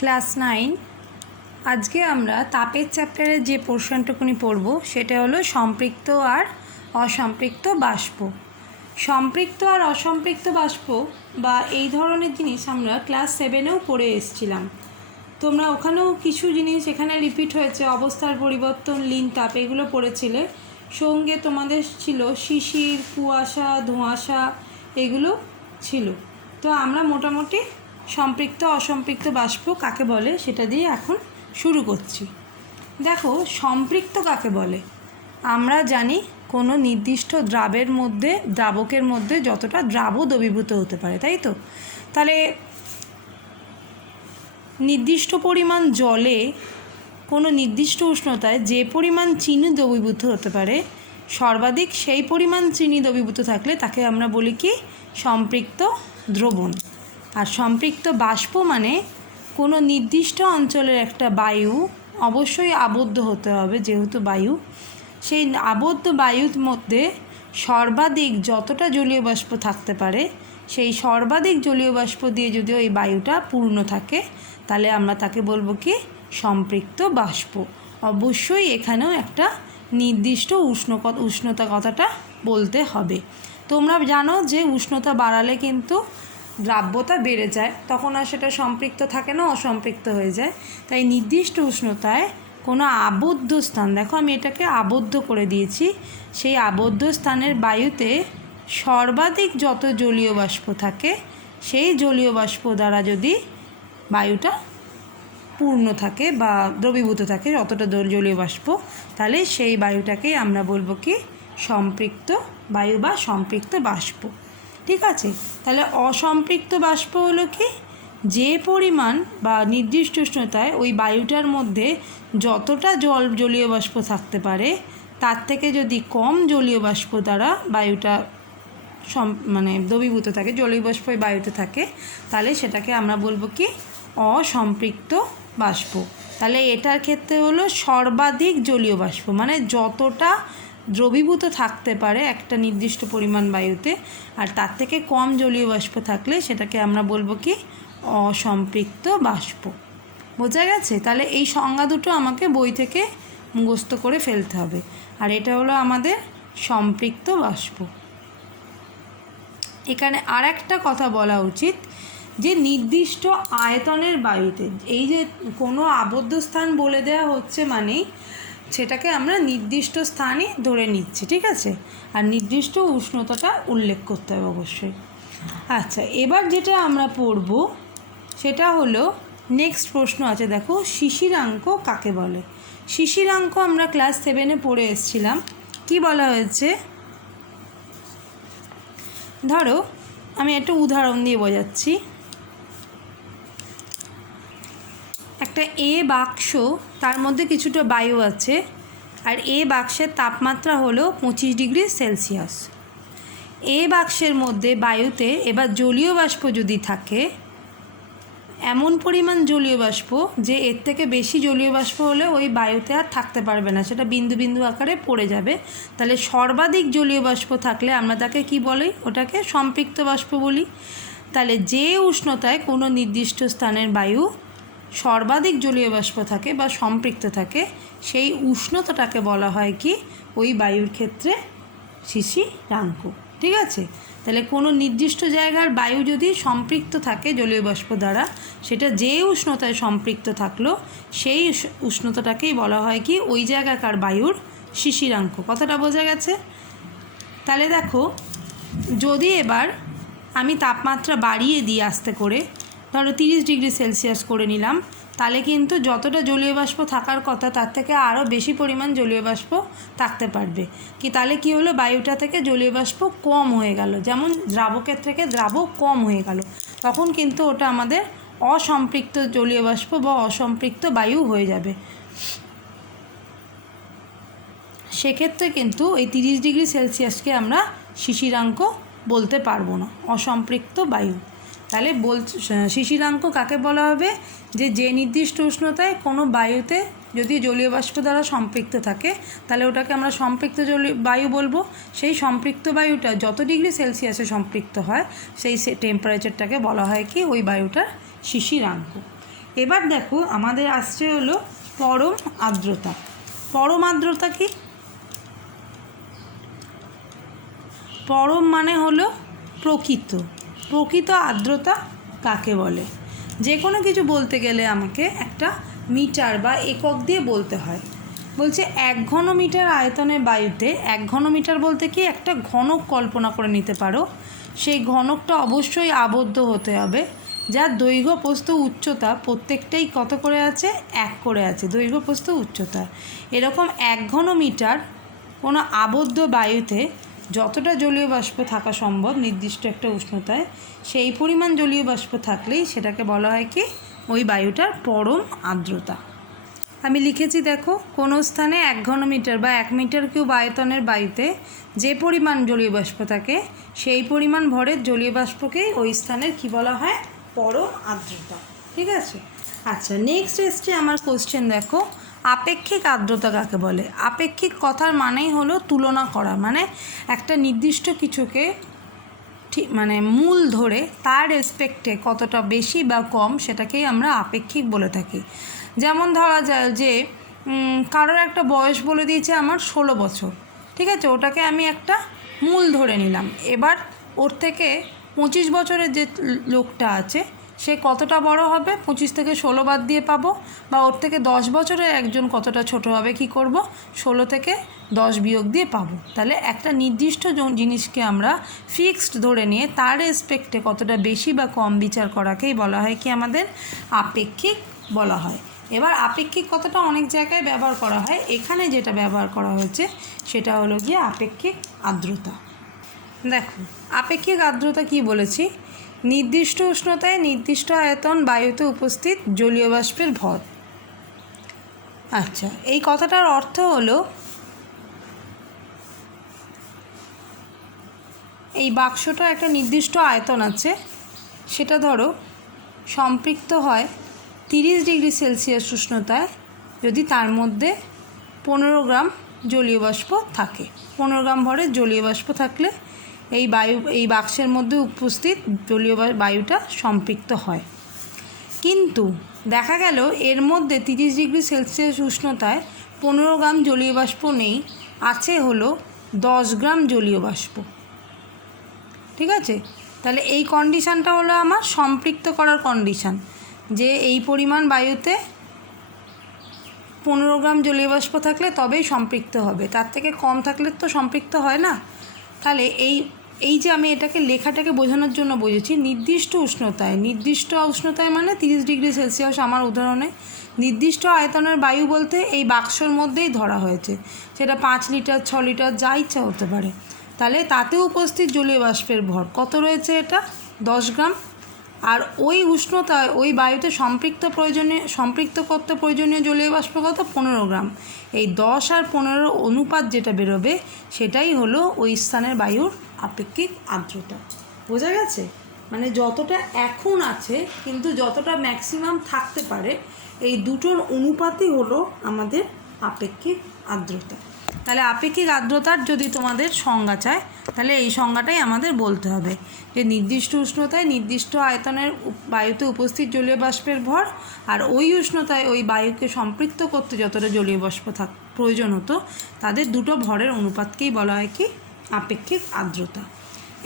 Class 9 আজকে আমরা তাপের চ্যাপ্টারের যে পোর্শনটুকুনি পড়ব সেটা হলো সম্পৃক্ত আর অসম্পৃক্ত বাষ্প। সম্পৃক্ত আর অসম্পৃক্ত বাষ্প বা এই ধরনের জিনিস আমরা ক্লাস 7-এও পড়ে এসেছিলাম। তোমরা ওখানেও কিছু জিনিস এখানে রিপিট হয়েছে, অবস্থার পরিবর্তন, লীন তাপ, এগুলো পড়েছিলে। সঙ্গে তোমাদের ছিল শিশির, কুয়াশা, ধোঁয়াশা, এগুলো ছিল। তো আমরা মোটামুটি সম্পৃক্ত অসম্পৃক্ত বাষ্প কাকে বলে সেটা দিয়ে এখন শুরু করছি। দেখো, সম্পৃক্ত কাকে বলে? আমরা জানি কোনো নির্দিষ্ট দ্রাবকের মধ্যে যতটা দ্রাব দ্রবীভূত হতে পারে, তাই তো? তাহলে নির্দিষ্ট পরিমাণ জলে কোনো নির্দিষ্ট উষ্ণতায় যে পরিমাণ চিনি দ্রবীভূত হতে পারে, সর্বাধিক সেই পরিমাণ চিনি দ্রবীভূত থাকলে তাকে আমরা বলি কি? সম্পৃক্ত দ্রবণ। আর সম্পৃক্ত বাষ্প মানে কোনো নির্দিষ্ট অঞ্চলের একটা বায়ু অবশ্যই আবদ্ধ হতে হবে, যেহেতু বায়ু, সেই আবদ্ধ বায়ুর মধ্যে সর্বাধিক যতটা জলীয় বাষ্প থাকতে পারে, সেই সর্বাধিক জলীয় বাষ্প দিয়ে যদি ওই বায়ুটা পূর্ণ থাকে, তাহলে আমরা তাকে বলবো কি? সম্পৃক্ত বাষ্প। অবশ্যই এখানেও একটা নির্দিষ্ট উষ্ণতা কথাটা বলতে হবে। তোমরা জানো যে উষ্ণতা বাড়ালে কিন্তু দ্রাব্যতা বেড়ে যায়, তখন আর সেটা সম্পৃক্ত থাকে না, অসম্পৃক্ত হয়ে যায়। তাই নির্দিষ্ট উষ্ণতায় কোনো আবদ্ধ স্থান, দেখো আমি এটাকে আবদ্ধ করে দিয়েছি, সেই আবদ্ধ স্থানের বায়ুতে সর্বাধিক যত জলীয় বাষ্প থাকে, সেই জলীয় বাষ্প দ্বারা যদি বায়ুটা পূর্ণ থাকে বা দ্রবীভূত থাকে যতটা জলীয় বাষ্প, তাহলে সেই বায়ুটাকেই আমরা বলবো কি? সম্পৃক্ত বায়ু বা সম্পৃক্ত বাষ্প। ঠিক আছে? তাহলে অসম্পৃক্ত বাষ্প হলো কি? যে পরিমাণ বা নির্দিষ্ট উষ্ণতায় ওই বায়ুটার মধ্যে যতটা জলীয় বাষ্প থাকতে পারে, তার থেকে যদি কম জলীয় বাষ্প দ্বারা বায়ুটা দ্রবীভূত থাকে, জলীয় বাষ্প ওই বায়ুতে থাকে, তাহলে সেটাকে আমরা বলবো কি? অসম্পৃক্ত বাষ্প। তাহলে এটার ক্ষেত্রে হলো সর্বাধিক জলীয় বাষ্প, মানে যতটা দ্রবীভূত থাকতে পারে একটা নির্দিষ্ট পরিমাণ বায়ুতে, আর তার থেকে কম জলীয় বাষ্প থাকলে সেটাকে আমরা বলবো কি? অসম্পৃক্ত বাষ্প। বোঝা গেছে? তাহলে এই সংজ্ঞা দুটো আমাকে বই থেকে মুখস্থ করে ফেলতে হবে। আর এটা হলো আমাদের সম্পৃক্ত বাষ্প। এখানে আর একটা কথা বলা উচিত যে নির্দিষ্ট আয়তনের বায়ুতে, এই যে কোনো আবদ্ধ স্থান বলে দেওয়া হচ্ছে মানেই সেটাকে আমরা নির্দিষ্ট স্থানে ধরে নিচ্ছি, ঠিক আছে? আর নির্দিষ্ট উষ্ণতাটা উল্লেখ করতে হবে অবশ্যই। আচ্ছা, এবার যেটা আমরা পড়ব সেটা হলো নেক্সট প্রশ্ন আছে, দেখো, শিশিরাঙ্ক কাকে বলে? শিশিরাঙ্ক আমরা ক্লাস 7-এ পড়ে এসেছিলাম। কি বলা হয়েছে? ধরো আমি একটা উদাহরণ দিয়ে বোঝাচ্ছি। একটা বাক্স, তার মধ্যে কিছুটা বায়ু আছে, আর বাক্সের তাপমাত্রা হলো 25 ডিগ্রি সেলসিয়াস। বাক্সের মধ্যে বায়ুতে এবার জলীয় বাষ্প যদি থাকে, এমন পরিমাণ জলীয় বাষ্প যে এর থেকে বেশি জলীয় বাষ্প হলে ওই বায়ুতে আর থাকতে পারবে না, সেটা বিন্দু বিন্দু আকারে পড়ে যাবে। তাহলে সর্বাধিক জলীয় বাষ্প থাকলে আমরা তাকে কি বলি? ওটাকে সম্পৃক্ত বাষ্প বলি। তাহলে যে উষ্ণতায় কোনো নির্দিষ্ট স্থানের বায়ু সর্বাধিক জলীয় বাষ্প থাকে বা সম্পৃক্ত থাকে, সেই উষ্ণতাটাকে বলা হয় কি? ওই বায়ুর ক্ষেত্রে শিশিরাঙ্ক। ঠিক আছে? তাহলে কোনো নির্দিষ্ট জায়গার বায়ু যদি সম্পৃক্ত থাকে জলীয় বাষ্প দ্বারা, সেটা যে উষ্ণতায় সম্পৃক্ত থাকলো সেই উষ্ণতাটাকেই বলা হয় কি? ওই জায়গাকার বায়ুর শিশিরাঙ্ক। কথাটা বোঝা গেছে? তাহলে দেখো, যদি এবার আমি তাপমাত্রা বাড়িয়ে দিই আস্তে করে, ধরো 30 ডিগ্রি সেলসিয়াস করে নিলাম, তাহলে কিন্তু যতটা জলীয় বাষ্প থাকার কথা তার থেকে আরও বেশি পরিমাণ জলীয় বাষ্প থাকতে পারবে। তাহলে কি হলো? বায়ুটা থেকে জলীয় বাষ্প কম হয়ে গেল, যেমন দ্রাবকের থেকে দ্রাবক কম হয়ে গেল, তখন কিন্তু ওটা আমাদের অসম্পৃক্ত জলীয় বাষ্প বা অসম্পৃক্ত বায়ু হয়ে যাবে। সেক্ষেত্রে কিন্তু এই 30 ডিগ্রি সেলসিয়াসকে আমরা শিশিরাঙ্ক বলতে পারবো না, অসম্পৃক্ত বায়ু। তাহলে শিশিরাঙ্ক কাকে বলা হবে? যে নির্দিষ্ট উষ্ণতায় কোনো বায়ুতে যদি জলীয় বাষ্প দ্বারা সম্পৃক্ত থাকে, তাহলে ওটাকে আমরা সম্পৃক্ত বায়ু বলবো। সেই সম্পৃক্ত বায়ুটা যত ডিগ্রি সেলসিয়াসে সম্পৃক্ত হয়, সেই টেম্পারেচারটাকে বলা হয় কি? ওই বায়ুটার শিশিরাঙ্ক। এবার দেখো আমাদের আসছে হলো পরম আর্দ্রতা। পরম আর্দ্রতা কি? পরম মানে হলো প্রকৃত। প্রকৃত আর্দ্রতা কাকে বলে? যে কোনো কিছু বলতে গেলে আমাকে একটা মিটার বা একক দিয়ে বলতে হয়। বলছে 1 ঘনমিটার আয়তনের বায়ুতে, 1 ঘনমিটার বলতে কি একটা ঘনক কল্পনা করে নিতে পারো। সেই ঘনকটা অবশ্যই আবদ্ধ হতে হবে, যার দৈর্ঘ্য প্রস্থ উচ্চতা প্রত্যেকটাই কত করে আছে? 1 করে আছে দৈর্ঘ্য প্রস্থ উচ্চতা। এরকম 1 ঘনমিটার কোনো আবদ্ধ বায়ুতে যতটা জলীয় বাষ্প থাকা সম্ভব নির্দিষ্ট একটা উষ্ণতায়, সেই পরিমাণ জলীয় বাষ্প থাকলেই সেটাকে বলা হয় কি? ওই বায়ুটার পরম আর্দ্রতা। আমি লিখেছি দেখো, কোনো স্থানে 1 ঘনমিটার বা 1 মিটার কিউব আয়তনের বায়ুতে যে পরিমাণ জলীয় বাষ্প থাকে সেই পরিমাণ ভরের জলীয় বাষ্পকেই ওই স্থানের কি বলা হয়? পরম আর্দ্রতা। ঠিক আছে? আচ্ছা, নেক্সট এসছে আমার কোশ্চেন দেখো, আপেক্ষিক আর্দ্রতা কাকে বলে? আপেক্ষিক কথার মানেই হলো তুলনা করা, মানে একটা নির্দিষ্ট কিছুকে ঠিক মানে মূল ধরে তার রেসপেক্টে কতটা বেশি বা কম সেটাকেই আমরা আপেক্ষিক বলে থাকি। যেমন ধরা যায় যে কারোর একটা বয়স বলে দিয়েছে আমার 16 বছর, ঠিক আছে, ওটাকে আমি একটা মূল ধরে নিলাম। এবার ওর থেকে 25 বছরের যে লোকটা আছে সে কতটা বড় হবে? 25 থেকে 16 বাদ দিয়ে পাবো। বা ওর থেকে 10 বছরের একজন কতটা ছোট হবে? কি করব? 16 থেকে 10 বিয়োগ দিয়ে পাবো। তাহলে একটা নির্দিষ্ট জিনিসকে আমরা ফিক্সড ধরে নিয়ে তার রেসপেক্টে কতটা বেশি বা কম বিচার করাকেই বলা হয় কি? আমাদের আপেক্ষিক বলা হয়। এবার আপেক্ষিক কথাটা অনেক জায়গায় ব্যবহার করা হয়, এখানে যেটা ব্যবহার করা হয়েছে সেটা হলো গিয়ে আপেক্ষিক আর্দ্রতা। দেখো, আপেক্ষিক আর্দ্রতা কি বলেছি? নির্দিষ্ট উষ্ণতায় নির্দিষ্ট আয়তন বায়ুতে উপস্থিত জলীয় বাষ্পের ভর। আচ্ছা, এই কথাটার অর্থ হলো এই বাক্সটা একটা নির্দিষ্ট আয়তন আছে, সেটা ধরো সম্পৃক্ত হয় 30 ডিগ্রি সেলসিয়াস উষ্ণতায় যদি তার মধ্যে 15 গ্রাম জলীয় বাষ্প থাকে। 15 গ্রাম ভরের জলীয় বাষ্প থাকলে এই বাক্সের মধ্যে উপস্থিত জলীয় বায়ুটা সম্পৃক্ত হয়। কিন্তু দেখা গেল এর মধ্যে 30 ডিগ্রি সেলসিয়াস উষ্ণতায় 15 গ্রাম জলীয় বাষ্প নেই, আছে হলো 10 গ্রাম জলীয় বাষ্প। ঠিক আছে? তাহলে এই কন্ডিশানটা হলো আমার সম্পৃক্ত করার কন্ডিশান, যে এই পরিমাণ বায়ুতে 15 গ্রাম জলীয় বাষ্প থাকলে তবেই সম্পৃক্ত হবে, তার থেকে কম থাকলে তো সম্পৃক্ত হয় না। তাহলে এই যে আমি এটাকে লেখাটাকে বোঝানোর জন্য বুঝেছি নির্দিষ্ট উষ্ণতায় মানে 30 ডিগ্রি সেলসিয়াস আমার উদাহরণে। নির্দিষ্ট আয়তনের বায়ু বলতে এই বাক্সর মধ্যেই ধরা হয়েছে, সেটা 5 লিটার 6 লিটার যা ইচ্ছা হতে পারে। তাহলে তাতে উপস্থিত জলীয় বাষ্পের ভর কত রয়েছে? এটা 10 গ্রাম। আর ওই উষ্ণতায় ওই বায়ুতে সম্পৃক্ত করতে প্রয়োজনীয় জলীয় বাষ্প কত? 15 গ্রাম। এই 10 আর 15 অনুপাত যেটা বেরোবে সেটাই হলো ওই স্থানের বায়ুর আপেক্ষিক আর্দ্রতা। বোঝা গেছে? মানে যতটা এখন আছে কিন্তু যতটা ম্যাক্সিমাম থাকতে পারে, এই দুটোর অনুপাতই হলো আমাদের আপেক্ষিক আর্দ্রতা। তাহলে আপেক্ষিক আর্দ্রতার যদি তোমাদের সংজ্ঞা চায় তাহলে এই সংজ্ঞাটাই আমাদের বলতে হবে, যে নির্দিষ্ট উষ্ণতায় নির্দিষ্ট আয়তনের বায়ুতে উপস্থিত জলীয় বাষ্পের ভর, আর ওই উষ্ণতায় ওই বায়ুকে সম্পৃক্ত করতে যতটা জলীয় বাষ্প প্রয়োজন হতো তাদের দুটো ভরের অনুপাতকেই বলা হয় কি? আপেক্ষিক আর্দ্রতা।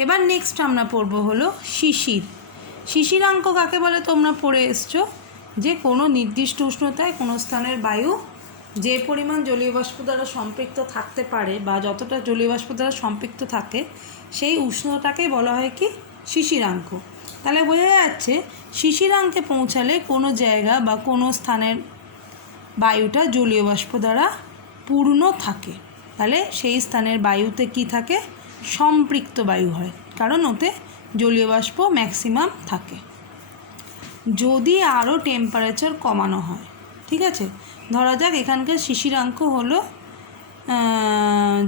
এবার নেক্সট আমরা পড়ব হলো শিশির। শিশিরাঙ্ক কাকে বলে? তোমরা পড়ে এসছো যে কোনো নির্দিষ্ট উষ্ণতায় কোনো স্থানের বায়ু যে পরিমাণ জলীয় বাষ্প দ্বারা সম্পৃক্ত থাকতে পারে বা যতটা জলীয় বাষ্প দ্বারা সম্পৃক্ত থাকে সেই উষ্ণতাকেই বলা হয় কি? শিশিরাঙ্ক। তাহলে বোঝা যাচ্ছে শিশিরাঙ্কে পৌঁছালে কোনো জায়গা বা কোনো স্থানের বায়ুটা জলীয় বাষ্প দ্বারা পূর্ণ থাকে, তাহলে সেই স্থানের বায়ুতে কি থাকে? সম্পৃক্ত বায়ু হয়, কারণ ওতে জলীয় বাষ্প ম্যাক্সিমাম থাকে। যদি আরও টেম্পারেচার কমানো হয়, ঠিক আছে, ধরা যাক এখানকার শিশিরাঙ্ক হলো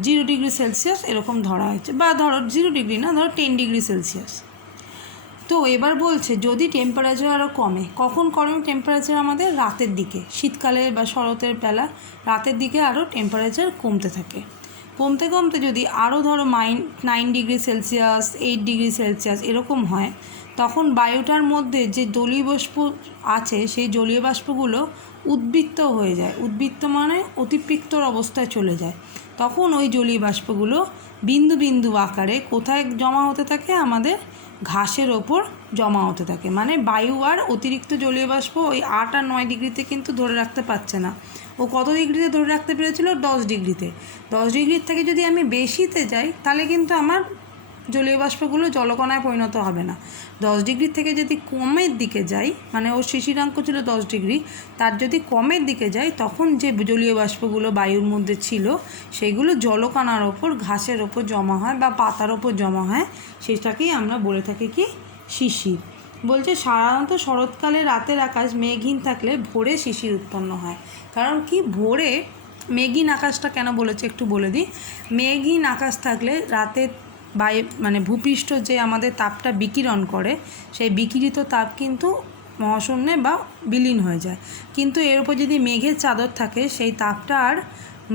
0 ডিগ্রি সেলসিয়াস এরকম ধরা হয়েছে, বা ধরো 0 ডিগ্রি না, ধরো 10 ডিগ্রি সেলসিয়াস। তো এবার বলছে যদি টেম্পারেচার আরও কমে, কখন কমে টেম্পারেচার? আমাদের রাতের দিকে, শীতকালে বা শরতের বেলা রাতের দিকে আরও টেম্পারেচার কমতে থাকে। কমতে কমতে যদি আরও ধরো 9 ডিগ্রি সেলসিয়াস 8 ডিগ্রি সেলসিয়াস এরকম হয়, তখন বায়ুটার মধ্যে যে জলীয় বাষ্প আছে সেই জলীয় বাষ্পগুলো উদ্বৃত্ত হয়ে যায়। উদ্বৃত্ত মানে অতিপৃক্তর অবস্থায় চলে যায়। তখন ওই জলীয় বাষ্পগুলো বিন্দু বিন্দু আকারে কোথায় জমা হতে থাকে? আমাদের ঘাসের ওপর জমা হতে থাকে। মানে বায়ু আর অতিরিক্ত জলীয় বাষ্প ওই 8 আর 9 ডিগ্রিতে কিন্তু ধরে রাখতে পারছে না। ও কত ডিগ্রিতে ধরে রাখতে পেরেছিল? 10 ডিগ্রিতে। 10 ডিগ্রির থেকে যদি আমি বেশিতে যাই তাহলে কিন্তু আমার জলীয় বাষ্পগুলো জলকণায় পরিণত হবে না। 10 ডিগ্রির থেকে যদি কমের দিকে যাই, মানে ওর শিশিরাঙ্ক ছিল 10 ডিগ্রি, তার যদি কমের দিকে যাই তখন যে জলীয় বাষ্পগুলো বায়ুর মধ্যে ছিল সেগুলো জলকণার ওপর, ঘাসের ওপর জমা হয় বা পাতার ওপর জমা হয়, সেটাকেই আমরা বলে থাকি কি? শিশির। বলছে সাধারণত শরৎকালে রাতের আকাশ মেঘহীন থাকলে ভোরে শিশির উৎপন্ন হয়। কারণ কি? ভোরে মেঘহীন আকাশটা কেন বলেছে একটু বলে দিই। মেঘহীন আকাশ থাকলে রাতে মানে ভূপৃষ্ঠ যে আমাদের তাপটা বিকিরণ করে সেই বিকিরিত তাপ কিন্তু মহাশূন্যে বা বিলীন হয়ে যায়। কিন্তু এর উপর যদি মেঘের চাদর থাকে সেই তাপটা আর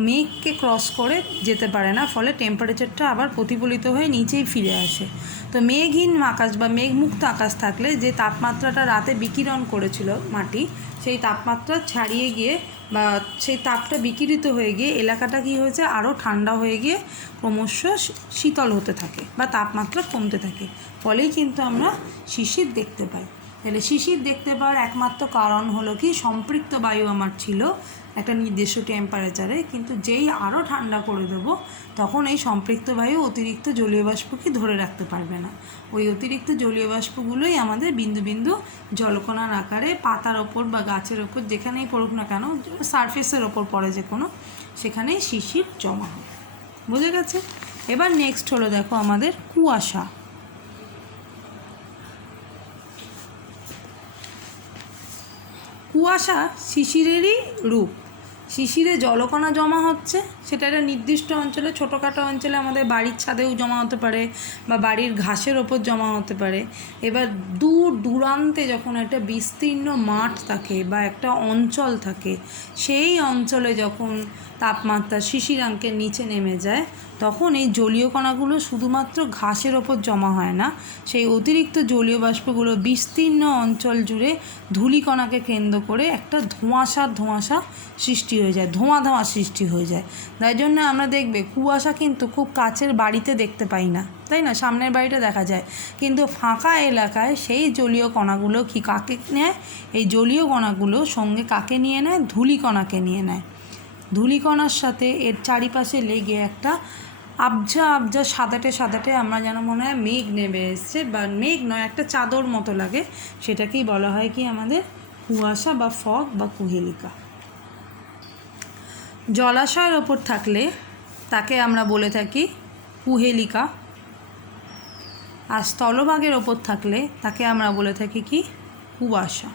মেঘকে ক্রস করে যেতে পারে না, ফলে টেম্পারেচারটা আবার প্রতিফলিত হয়ে নিচেই ফিরে আসে। তো মেঘহীন আকাশ বা মেঘমুক্ত আকাশ থাকলে যে তাপমাত্রাটা রাতে বিকিরণ করেছিল মাটি, সেই তাপমাত্রা ছাড়িয়ে গিয়ে বা সেই তাপটা বিকিরিত হয়ে গিয়ে এলাকাটা কী হয়েছে? আরও ঠান্ডা হয়ে গিয়ে ক্রমশ শীতল হতে থাকে বা তাপমাত্রা কমতে থাকে। ফলেই কিন্তু আমরা শিশির দেখতে পাই। তাহলে শিশির দেখতে পাওয়ার একমাত্র কারণ হলো কি? সম্পৃক্ত বায়ু আমার ছিল একটা নির্দিষ্ট টেম্পারেচারে, কিন্তু যেই আরও ঠান্ডা করে দেবো তখন এই সম্পৃক্ত বায়ু অতিরিক্ত জলীয় বাষ্পকে ধরে রাখতে পারবে না। ওই অতিরিক্ত জলীয় বাষ্পগুলোই আমাদের বিন্দু বিন্দু জলকণার আকারে পাতার ওপর বা গাছের ওপর যেখানেই পড়ুক না কেন, সারফেসের ওপর পড়ে যে কোনো, সেখানেই শিশির জমা হয়। বুঝে গেছে? এবার নেক্সট হলো দেখো আমাদের কুয়াশা। কুয়াশা শিশিরেরই রূপ। শিশিরে জলকণা জমা হচ্ছে, সেটা একটা নির্দিষ্ট অঞ্চলে, ছোটোখাটো অঞ্চলে আমাদের বাড়ির ছাদেও জমা হতে পারে বা বাড়ির ঘাসের ওপর জমা হতে পারে। এবার দূর দূরান্তে যখন একটা বিস্তীর্ণ মাঠ থাকে বা একটা অঞ্চল থাকে, সেই অঞ্চলে যখন তাপমাত্রা শিশিরাঙ্কের নিচে নেমে যায় তখন এই জলীয় কণাগুলো শুধুমাত্র ঘাসের ওপর জমা হয় না, সেই অতিরিক্ত জলীয় বাষ্পগুলো বিস্তীর্ণ অঞ্চল জুড়ে ধূলিকণাকে কেন্দ্র করে একটা ধোঁয়াশা সৃষ্টি হয়ে যায়, ধোঁয়া সৃষ্টি হয়ে যায়। তাই জন্য আমরা দেখবে কুয়াশা কিন্তু খুব কাছের বাড়িতে দেখতে পাই না, তাই না? সামনের বাড়িটা দেখা যায়, কিন্তু ফাঁকা এলাকায় সেই জলীয় কণাগুলো কি কাকে নেয়? এই জলীয় কণাগুলো সঙ্গে কাকে নিয়ে নেয়? ধূলিকণাকে নিয়ে নেয়। ধূলিকণার সাথে এর চারিপাশে লেগে একটা আবজা সাদাটে আমরা যেন মনে হয় মেঘ নেমে এসছে, বা মেঘ নয়, একটা চাদর মতো লাগে, সেটাকেই বলা হয় কি? আমাদের কুয়াশা বা ফগ বা কুহেলিকা। জলাশয়ের ওপর থাকলে তাকে আমরা বলে থাকি কুহেলিকা, আর স্থলভাগের ওপর থাকলে তাকে আমরা বলে থাকি কি? কুয়াশা।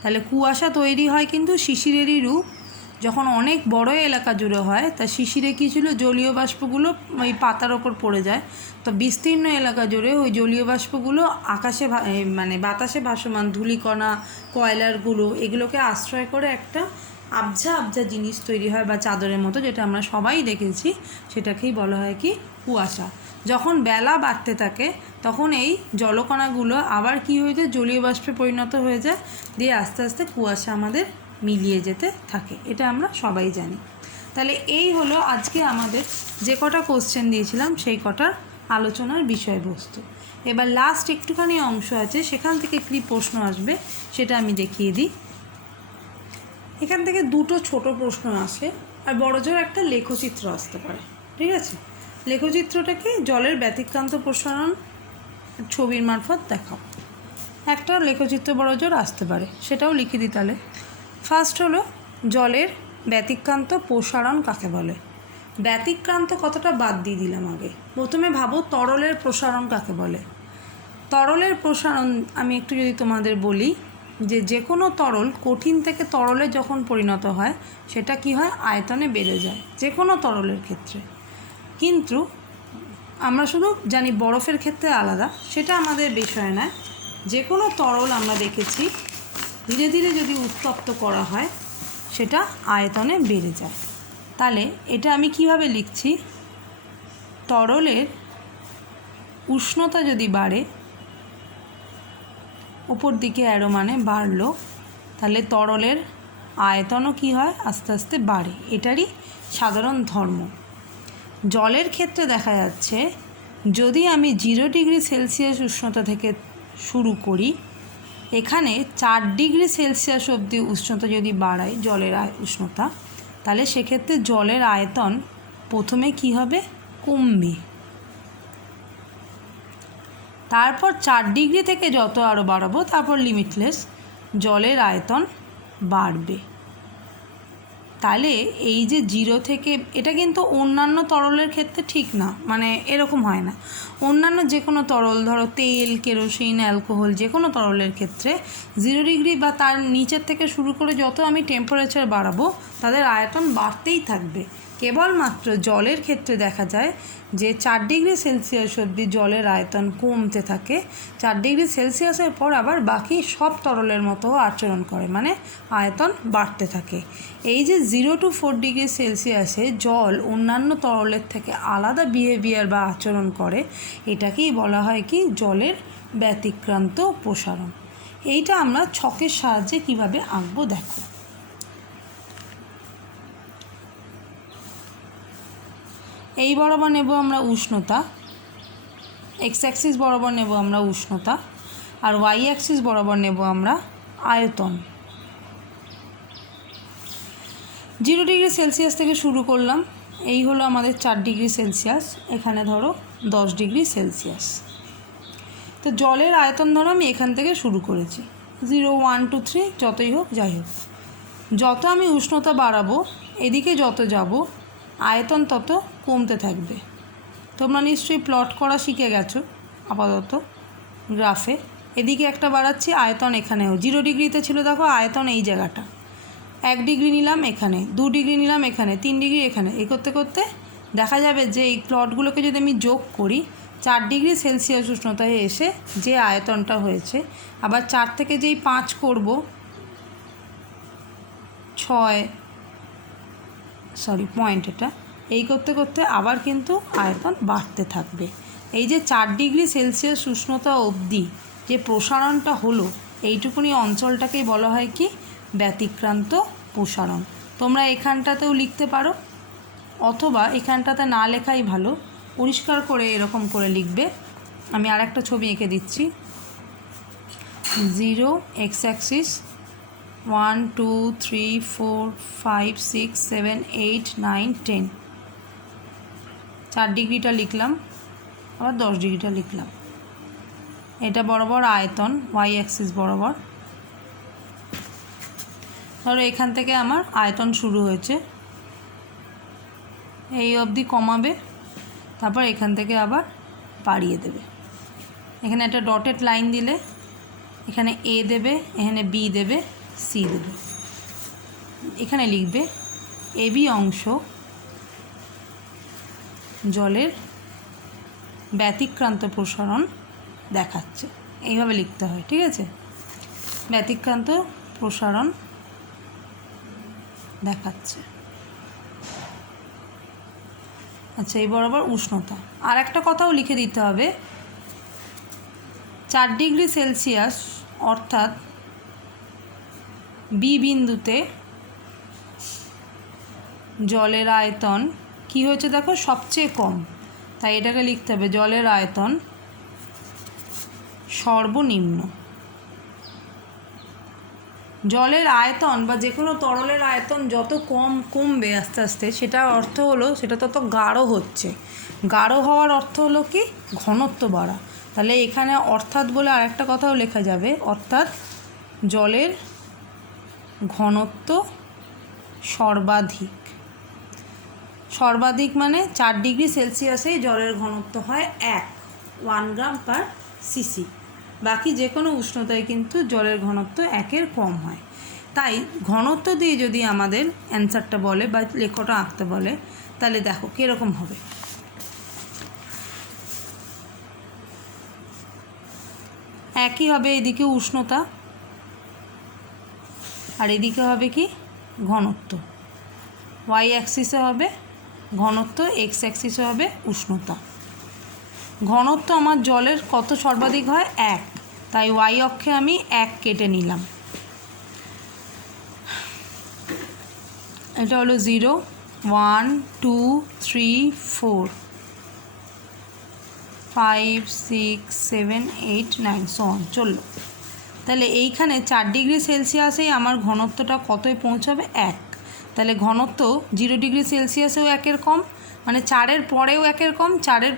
তাহলে কুয়াশা তৈরি হয় কিন্তু শিশিরেরই রূপ। যখন অনেক বড় এলাকা জুড়ে হয় তা শিশিরে কী ছিল? জলীয় বাষ্পগুলো ওই পাতার ওপর পড়ে যায়। তো বিস্তীর্ণ এলাকা জুড়ে ওই জলীয় বাষ্পগুলো আকাশে মানে বাতাসে ভাসমান ধূলিকণা, কয়লারগুলো, এগুলোকে আশ্রয় করে একটা আবজা জিনিস তৈরি হয় বা চাদরের মতো, যেটা আমরা সবাই দেখেছি, সেটাকেই বলা হয় কি? কুয়াশা। যখন বেলা বাড়তে থাকে তখন এই জলকণাগুলো আবার কি হয়ে যায়? জলীয় বাষ্পে পরিণত হয়ে যায়, দিয়ে আস্তে আস্তে কুয়াশা আমাদের মিলিয়ে যেতে থাকে। এটা আমরা সবাই জানি। তাহলে এই হলো আজকে আমাদের যে কটা কোশ্চেন দিয়েছিলাম সেই কটার আলোচনার বিষয়বস্তু। এবার লাস্ট একটুখানি অংশ আছে, সেখান থেকে কী প্রশ্ন আসবে সেটা আমি দেখিয়ে দিই। এখান থেকে দুটো ছোট প্রশ্ন আসে আর বড়জোর একটা লেখচিত্র আসতে পারে, ঠিক আছে? লেখচিত্রটাকে জলের ব্যতিক্রান্ত প্রসারণ ছবির মারফত দেখাও। একটা লেখচিত্র বড়জোর আসতে পারে, সেটাও লিখে দিই তাহলে। ফার্স্ট হলো জলের ব্যতিক্রান্ত প্রসারণ কাকে বলে? ব্যতিক্রান্ত কথাটা বাদ দিয়ে দিলাম আগে। প্রথমে ভাবো তরলের প্রসারণ কাকে বলে। তরলের প্রসারণ আমি একটু যদি তোমাদের বলি, যে কোনো তরল কঠিন থেকে তরলে যখন পরিণত হয় সেটা কি হয়? আয়তনে বেড়ে যায়, যে কোনো তরলের ক্ষেত্রে। কিন্তু আমরা শুধু জানি বরফের ক্ষেত্রে আলাদা, সেটা আমাদের বিষয় নয়। যে কোনো তরল আমরা দেখেছি ধীরে ধীরে যদি উত্তপ্ত করা হয় সেটা আয়তনে বেড়ে যায়। তাহলে এটা আমি কিভাবে লিখছি? তরলের উষ্ণতা যদি বাড়ে ওপর দিকে অ্যারো মানে বাড়লো, তাহলে তরলের আয়তনও কী হয়, আস্তে আস্তে বাড়ে। এটারই সাধারণ ধর্ম। জলের ক্ষেত্রে দেখা যাচ্ছে যদি আমি 0 ডিগ্রি সেলসিয়াস উষ্ণতা থেকে শুরু করি, এখানে 4 ডিগ্রি সেলসিয়াস অবধি উষ্ণতা যদি বাড়াই জলের উষ্ণতা, তাহলে সেক্ষেত্রে জলের আয়তন প্রথমে কী হবে, কমবে। তারপর 4 ডিগ্রি থেকে যত আরও বাড়াবো তারপর লিমিটলেস জলের আয়তন বাড়বে। তাহলে এই যে 0 থেকে, এটা কিন্তু অন্যান্য তরলের ক্ষেত্রে ঠিক না, মানে এরকম হয় না। অন্যান্য যে কোনো তরল, ধরো তেল, কেরোসিন, অ্যালকোহল, যে কোনো তরলের ক্ষেত্রে 0 ডিগ্রি বা তার নিচের থেকে শুরু করে যত আমি টেম্পারেচার বাড়াবো তাদের আয়তন বাড়তেই থাকবে। কেবলমাত্র জলের ক্ষেত্রে দেখা যায় যে 4 ডিগ্রি সেলসিয়াস অবধি জলের আয়তন কমতে থাকে। 4 ডিগ্রি সেলসিয়াসের পর আবার বাকি সব তরলের মতো আচরণ করে, মানে আয়তন বাড়তে থাকে। এই যে 0 to 4 ডিগ্রি সেলসিয়াসে জল অন্যান্য তরলের থেকে আলাদা বিহেভিয়ার বা আচরণ করে, এটাকেই বলা হয় কি, জলের ব্যতিক্রান্ত প্রসারণ। এইটা আমরা ছকের সাহায্যে কিভাবে আঁকবো দেখো। এই বরাবর নেব আমরা উষ্ণতা, এক্স অ্যাক্সিস বরাবর নেব আমরা উষ্ণতা, আর ওয়াই অ্যাক্সিস বরাবর নেব আমরা আয়তন। 0 ডিগ্রি সেলসিয়াস থেকে শুরু করলাম, এই হলো আমাদের 4 ডিগ্রি সেলসিয়াস, এখানে ধরো 10 ডিগ্রি সেলসিয়াস। তো জলের আয়তন ধরো আমি এখান থেকে শুরু করেছি, 0, 1, 2, 3 যতই হোক যাই হোক, যত আমি উষ্ণতা বাড়াবো এদিকে যত যাব আয়তন তত কমতে থাকবে। তোমরা নিশ্চয়ই প্লট করা শিখে গেছো আপাতত গ্রাফে। এদিকে একটা বাড়াচ্ছি, আয়তন এখানেও 0 ডিগ্রিতে ছিল, দেখো আয়তন এই জায়গাটা, 1 ডিগ্রি নিলাম এখানে, 2 ডিগ্রি নিলাম এখানে, 3 ডিগ্রি এখানে, এই করতে করতে দেখা যাবে যে এই প্লটগুলোকে যদি আমি যোগ করি 4 ডিগ্রি সেলসিয়াস উষ্ণতায় এসে যে আয়তনটা হয়েছে, আবার 4 থেকে যেই 5 করব, 6 পয়েন্ট, এটা এই করতে করতে আবার কিন্তু আয়তন বাড়তে থাকবে। এই যে 4 ডিগ্রি সেলসিয়াস উষ্ণতা অবধি যে প্রসারণটা হলো, এইটুকুনি অঞ্চলটাকেই বলা হয় কি, ব্যতিক্রান্ত প্রসারণ। তোমরা এখানটাতেও লিখতে পারো, অথবা এখানটাতে না লেখাই ভালো, পরিষ্কার করে এরকম করে লিখবে। আমি আর একটা ছবি এঁকে দিচ্ছি। 0 এক্স অ্যাক্সিস, 1, 2, 3, 4, 5, 6, 7, 8, 9, 10, 4 ডিগ্রিটা লিখলাম, আবার 10 ডিগ্রিটা লিখলাম। এটা বরাবর আয়তন, ওয়াই অ্যাক্সিস বরাবর। ধরো এখান থেকে আমার আয়তন শুরু হয়েছে, এই অবধি কমাবে, তারপর এখান থেকে আবার বাড়িয়ে দেবে। এখানে একটা ডটেড লাইন দিলে এখানে এ দেবে, এখানে বি দেবে, সি দেবে। এখানে লিখবে এবি অংশ জলের ব্যতিক্রান্ত প্রসারণ দেখাচ্ছে, এইভাবে লিখতে হয়, ঠিক আছে? ব্যতিক্রান্ত প্রসারণ দেখাচ্ছে। আচ্ছা, এই বরাবর উষ্ণতা। আর একটা কথাও লিখে দিতে হবে, 4 ডিগ্রি সেলসিয়াস অর্থাৎ বি বিন্দুতে জলের আয়তন কি হয়েছে দেখো, সবচেয়ে কম, তাই এটাকে লিখতে হবে জলের আয়তন সর্বনিম্ন। জলের আয়তন বা যে কোনো তরলের আয়তন যত কমবে আস্তে আস্তে, সেটার অর্থ হলো সেটা তত গাঢ় হচ্ছে। গাঢ় হওয়ার অর্থ হলো কি, ঘনত্ব বাড়া। তাহলে এখানে অর্থাৎ বলে আরেকটা কথাও লেখা যাবে, অর্থাৎ জলের ঘনত্ব সর্বাধিক। সর্বাধিক মানে 4 ডিগ্রি সেলসিয়াসে জলের ঘনত্ব হয় 1 গ্রাম পার সিসি। বাকি যে কোনো উষ্ণতায় কিন্তু জলের ঘনত্ব 1-এর কম হয়। তাই ঘনত্ব দিয়ে যদি আমাদের অ্যান্সারটা বলে বা লেখাটা আঁকতে বলে, তাহলে দেখো কীরকম হবে। একই হবে, এদিকে উষ্ণতা আর এদিকে হবে কি, ঘনত্ব। ওয়াই অ্যাক্সিসে হবে ঘনত্ব, এক্স অ্যাক্সিসে হবে উষ্ণতা। ঘনত্ব আমার জলের কত সর্বাধিক হয়, 1, তাই ওয়াই অক্ষে আমি 1 কেটে নিলাম। এটা হলো 0 1 2 3 4 5 6 7 8 9 সো অন চললো। তাহলে এইখানে 4 ডিগ্রি সেলসিয়াসেই আমার ঘনত্বটা কতই পৌঁছাবে 1। তাহলে ঘনত্ব 0 ডিগ্রি সেলসিয়াসেও 1-এর কম, মানে 4-এর পরেও 1-এর কম, 4-এর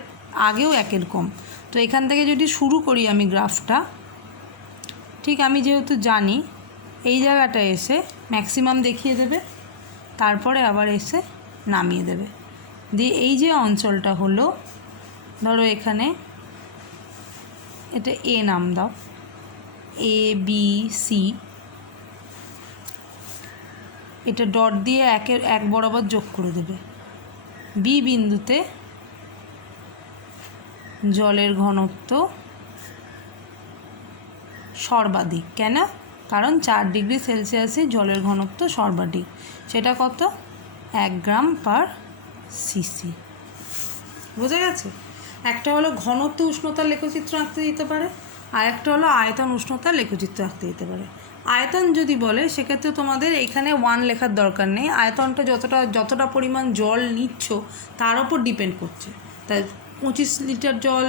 আগেও 1-এর কম। তো এখান থেকে যদি শুরু করি আমি গ্রাফটা, ঠিক আমি যেহেতু জানি এই জায়গাটা এসে ম্যাক্সিমাম দেখিয়ে দেবে, তারপরে আবার এসে নামিয়ে দেবে, দিয়ে এই যে অঞ্চলটা হলো, ধরো এখানে এটা এ নাম দাও, এ বি সি, এটা ডট দিয়ে 1 বরাবর যোগ করে দেবে। বি বিন্দুতে জলের ঘনত্ব সর্বাধিক, কেন? কারণ 4 ডিগ্রি সেলসিয়াসে জলের ঘনত্ব সর্বাধিক, সেটা কত? 1 গ্রাম পার সিসি। বোঝা গেছে? একটা হলো ঘনত্ব উষ্ণতার লেখচিত্র আঁকতে দিতে পারে, আর একটা হলো আয়তন উষ্ণতার লেখচিত্র আঁকতে দিতে পারে। আয়তন যদি বলে সেক্ষেত্রে তোমাদের এখানে 1 লেখার দরকার নেই, আয়তনটা যতটা পরিমাণ জল নিচ্ছ তার ওপর ডিপেন্ড করছে। তাই 25 লিটার জল,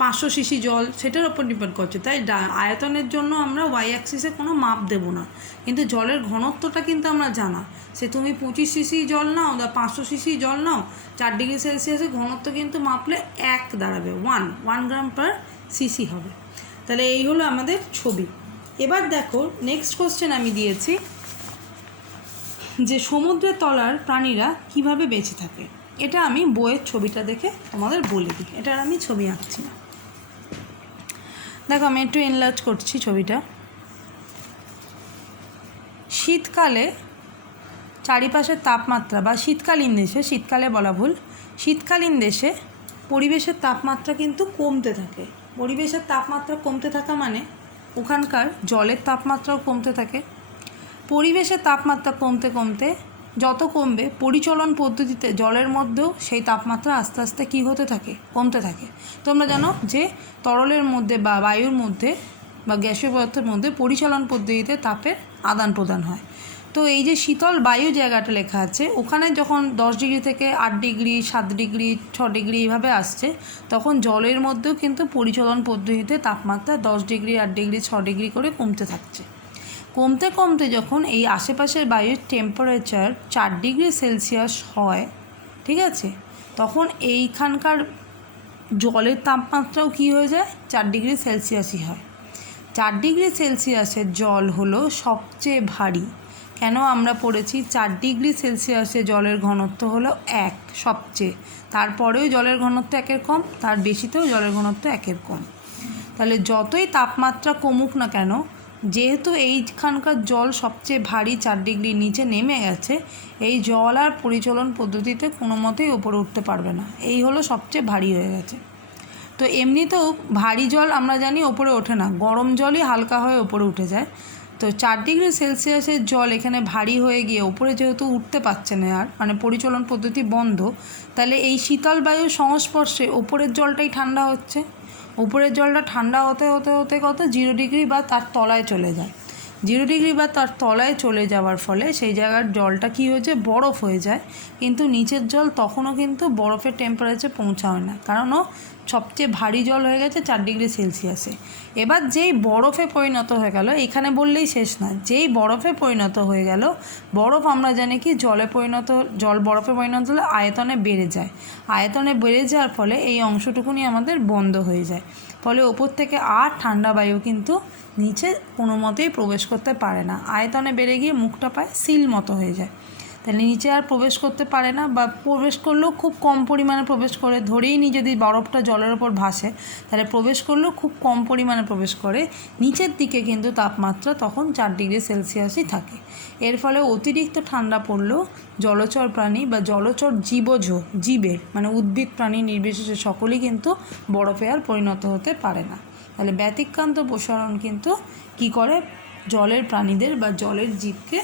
500 সিসি জল, সেটার ওপর ডিপেন্ড করছে। তাই আয়তনের জন্য আমরা ওয়াই অ্যাক্সিসে কোনো মাপ দেবো না, কিন্তু জলের ঘনত্বটা কিন্তু আমরা জানা। সে তুমি 25 সিসি জল নাও বা 500 সিসি জল নাও, 4 ডিগ্রি সেলসিয়াসে ঘনত্ব কিন্তু মাপলে 1 দাঁড়াবে, 1 গ্রাম পার সিসি হবে। তাহলে এই হলো আমাদের ছবি। এবার দেখো নেক্সট কোশ্চেন আমি দিয়েছি যে সমুদ্রের তলার প্রাণীরা কিভাবে বেঁচে থাকে। এটা আমি বইয়ের ছবিটা দেখে তোমাদের বলে দিই, এটার আমি ছবি আঁকছি না। দেখো আমি একটু এনলার্জ করছি ছবিটা। শীতকালে চারিপাশের তাপমাত্রা বা শীতকালীন দেশে, শীতকালে বলা ভুল, শীতকালীন দেশে পরিবেশের তাপমাত্রা কিন্তু কমতে থাকে। পরিবেশের তাপমাত্রা কমতে থাকা মানে ওখানকার জলের তাপমাত্রাও কমতে থাকে। পরিবেশের তাপমাত্রা কমতে কমতে যত কমবে, পরিচলন পদ্ধতিতে জলের মধ্যেও সেই তাপমাত্রা আস্তে আস্তে কী হতে থাকে? কমতে থাকে। তোমরা জানো যে তরলের মধ্যে বা বায়ুর মধ্যে বা গ্যাসীয় পদার্থের মধ্যে পরিচলন পদ্ধতিতে তাপের আদান প্রদান হয়। তো এই যে শীতল বায়ু জায়গাটা লেখা আছে, ওখানে যখন 10 ডিগ্রি থেকে 8 ডিগ্রি 7 ডিগ্রি 6 ডিগ্রি এইভাবে আসছে, তখন জলের মধ্যেও কিন্তু পরিচলন পদ্ধতিতে তাপমাত্রা 10 ডিগ্রি 8 ডিগ্রি 6 ডিগ্রি করে কমতে থাকছে। কমতে কমতে যখন এই আশেপাশের বায়ুর টেম্পারেচার 4 ডিগ্রি সেলসিয়াস হয়, ঠিক আছে, তখন এইখানকার জলের তাপমাত্রাও কী হয়ে যায়? 4 ডিগ্রি সেলসিয়াসই হয়। 4 ডিগ্রি সেলসিয়াসের জল হলো সবচেয়ে ভারী। কেন? আমরা পড়েছি 4 ডিগ্রি সেলসিয়াসে জলের ঘনত্ব হলো 1 সবচেয়ে, তারপরেও জলের ঘনত্ব 1-এর কম, তার বেশিতেও জলের ঘনত্ব 1-এর কম। তাহলে যতই তাপমাত্রা কমুক না কেন, যেহেতু এইখানকার জল সবচেয়ে ভারী, 4 ডিগ্রি নিচে নেমে গেছে, এই জল আর পরিচলন পদ্ধতিতে কোনো মতেই ওপরে উঠতে পারবে না, এই হলো সবচেয়ে ভারী হয়ে গেছে। তো এমনিতেও ভারী জল আমরা জানি ওপরে ওঠে না, গরম জলই হালকা হয়ে ওপরে উঠে যায়। তো 4 ডিগ্রি সেলসিয়াসের জল এখানে ভারী হয়ে গিয়ে ওপরে যেহেতু উঠতে পারছে না আর, মানে পরিচলন পদ্ধতি বন্ধ, তাহলে এই শীতল বায়ুর সংস্পর্শে ওপরের জলটাই ঠান্ডা হচ্ছে। উপরের জলটা ঠান্ডা হতে হতে হতে কত 0 ডিগ্রি বা তার তলায় চলে যায়। 0 ডিগ্রি বা তার তলায় চলে যাওয়ার ফলে সেই জায়গার জলটা কী হয়েছে? বরফ হয়ে যায়। কিন্তু নিচের জল তখনও কিন্তু বরফের টেম্পারেচার পৌঁছায় না, কারণ ও সবচেয়ে ভারী জল হয়ে গেছে 4 ডিগ্রি সেলসিয়াসে। এবার যেই বরফে পরিণত হয়ে গেল, এখানে বললেই শেষ না, যেই বরফে পরিণত হয়ে গেল, বরফ আমরা জানি কি জল বরফে পরিণত হলে আয়তনে বেড়ে যায়। আয়তনে বেড়ে যাওয়ার ফলে এই অংশটুকুনি আমাদের বন্ধ হয়ে যায়, ফলে ওপর থেকে আর ঠান্ডা বায়ু কিন্তু নিচে কোনো মতেই প্রবেশ করতে পারে না। আয়তনে বেড়ে গিয়ে মুখটা পায় সিল মতো হয়ে যায়, তাহলে নিচে আর প্রবেশ করতে পারে না, বা প্রবেশ করলেও খুব কম পরিমাণে প্রবেশ করে। ধরেই নিই যদি বরফটা জলের ওপর ভাসে, তাহলে প্রবেশ করলেও খুব কম পরিমাণে প্রবেশ করে। নিচের দিকে কিন্তু তাপমাত্রা তখন 4 ডিগ্রি সেলসিয়াসই থাকে। এর ফলে অতিরিক্ত ঠান্ডা পড়লেও জলচর প্রাণী বা জলচর জীবের মানে উদ্ভিদ প্রাণী নির্বিশেষে সকলেই কিন্তু বরফে আর পরিণত হতে পারে না। তাহলে ব্যতিক্রান্ত প্রসারণ কিন্তু কী করে? জলের প্রাণীদের বা জলের জীবকে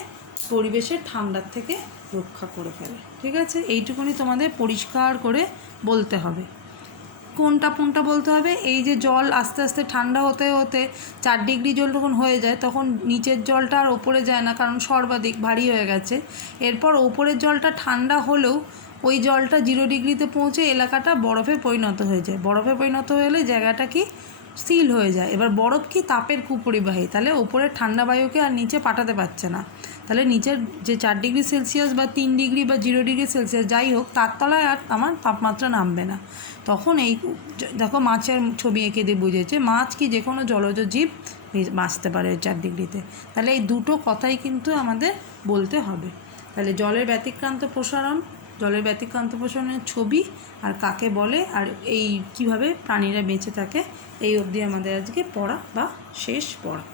পরিবেশের ঠান্ডার থেকে রক্ষা করে ফেলে। ঠিক আছে, এইটুকুনি তোমাদের পরিষ্কার করে বলতে হবে। কোনটা বলতে হবে, এই যে জল আস্তে আস্তে ঠান্ডা হতে হতে 4 ডিগ্রি জল যখন হয়ে যায় তখন নিচের জলটা আর ওপরে যায় না, কারণ সর্বাধিক ভারী হয়ে গেছে। এরপর ওপরের জলটা ঠান্ডা হলেও ওই জলটা 0 ডিগ্রিতে পৌঁছে এলাকাটা বরফে পরিণত হয়ে যায়। বরফে পরিণত হলে জায়গাটা কি সিল হয়ে যায়। এবার বরফ কি তাপের কুপরিবাহী, তাহলে ওপরের ঠান্ডা বায়ুকে আর নিচে পাঠাতে পারছে না। তাহলে নিচের যে 4 ডিগ্রি সেলসিয়াস বা 3 ডিগ্রি বা 0 ডিগ্রি সেলসিয়াস যাই হোক, তার তলায় আর আমার তাপমাত্রা নামবে না। তখন এই দেখো মাছের ছবি এঁকে দিয়ে বুঝেছে, মাছ কি যে কোনো জলজ জীব বাঁচতে পারে ওই 4 ডিগ্রিতে। তাহলে এই দুটো কথাই কিন্তু আমাদের বলতে হবে। তাহলে জলের ব্যতিক্রান্ত প্রসারণ, জলের ব্যতিক্রান্ত প্রসারণের ছবি আর কাকে বলে, আর এই কিভাবে প্রাণীরা বেঁচে থাকে, এই অবধি আমাদের আজকে পড়া বা শেষ পড়া।